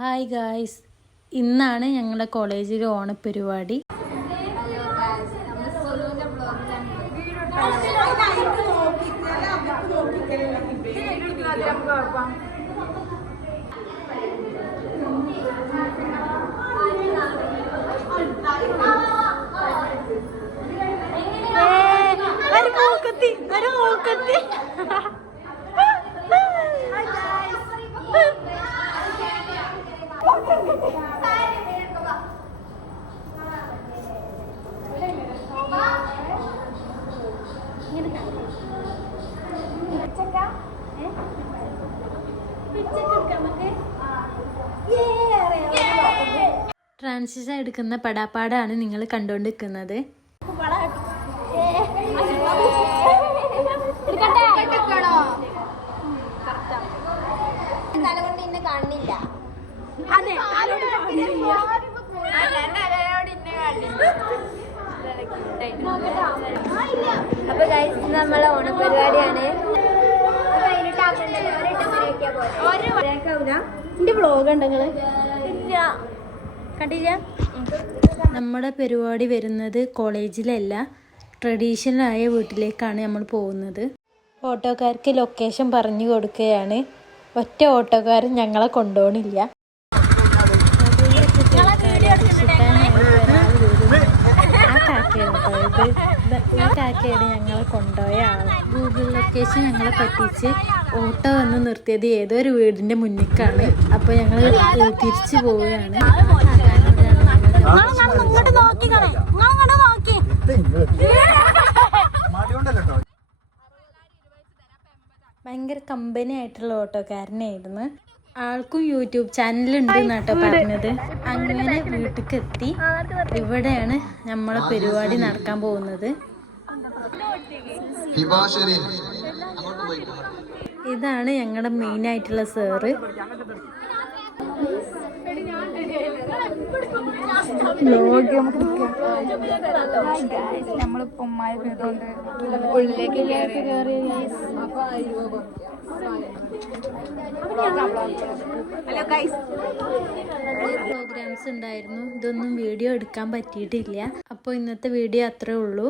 Hi guys, ഇന്നാണ് ഞങ്ങളുടെ കോളേജിലെ ഓണപ്പരിപാടി. ട്രാൻസിഷൻ എടുക്കുന്ന പടാപ്പാടാണ് നിങ്ങൾ കണ്ടുകൊണ്ടിരിക്കുന്നത്. അപ്പൊ ഗൈസ്, നമ്മളെ ഓണപരിപാടിയാണ്. എന്റെ വ്ളോഗ് ഉണ്ടെങ്കിൽ കണ്ടില്ല. നമ്മുടെ പരിപാടി വരുന്നത് കോളേജിലല്ല, ട്രഡീഷണലായ വീട്ടിലേക്കാണ് നമ്മൾ പോകുന്നത്. ഓട്ടോക്കാർക്ക് ലൊക്കേഷൻ പറഞ്ഞു കൊടുക്കുകയാണ്. ഒറ്റ ഓട്ടോക്കാരൻ ഞങ്ങളെ കൊണ്ടുപോകണില്ല. ഈ കാക്കയാണ് ഞങ്ങളെ കൊണ്ടുപോയ ആൾ. ഗൂഗിൾ ലൊക്കേഷൻ ഞങ്ങളെ പറ്റിച്ച് ഓട്ടോ വന്ന് നിർത്തിയത് ഏതൊരു വീടിന്റെ മുന്നിലേക്കാണ്. അപ്പോൾ ഞങ്ങൾ തിരിച്ചു പോവുകയാണ്. ഭയങ്കര കമ്പനി ആയിട്ടുള്ള ഓട്ടോക്കാരനായിരുന്നു. ആൾക്കും യൂട്യൂബ് ചാനലുണ്ട് എന്നാട്ടോ പറഞ്ഞത്. അങ്ങനെ വീട്ടിലേക്ക് എത്തി. ഇവിടെയാണ് നമ്മളെ പരിപാടി നടക്കാൻ പോകുന്നത്. ഇതാണ് ഞങ്ങളുടെ മെയിൻ ആയിട്ടുള്ള സാറ്. നമ്മളിപ്പോ ഉള്ളിലേക്ക് കയറി. പ്രോഗ്രാംസ് ഉണ്ടായിരുന്നു. ഇതൊന്നും വീഡിയോ എടുക്കാൻ പറ്റിയിട്ടില്ല. അപ്പോൾ ഇന്നത്തെ വീഡിയോ അത്രേ ഉള്ളൂ.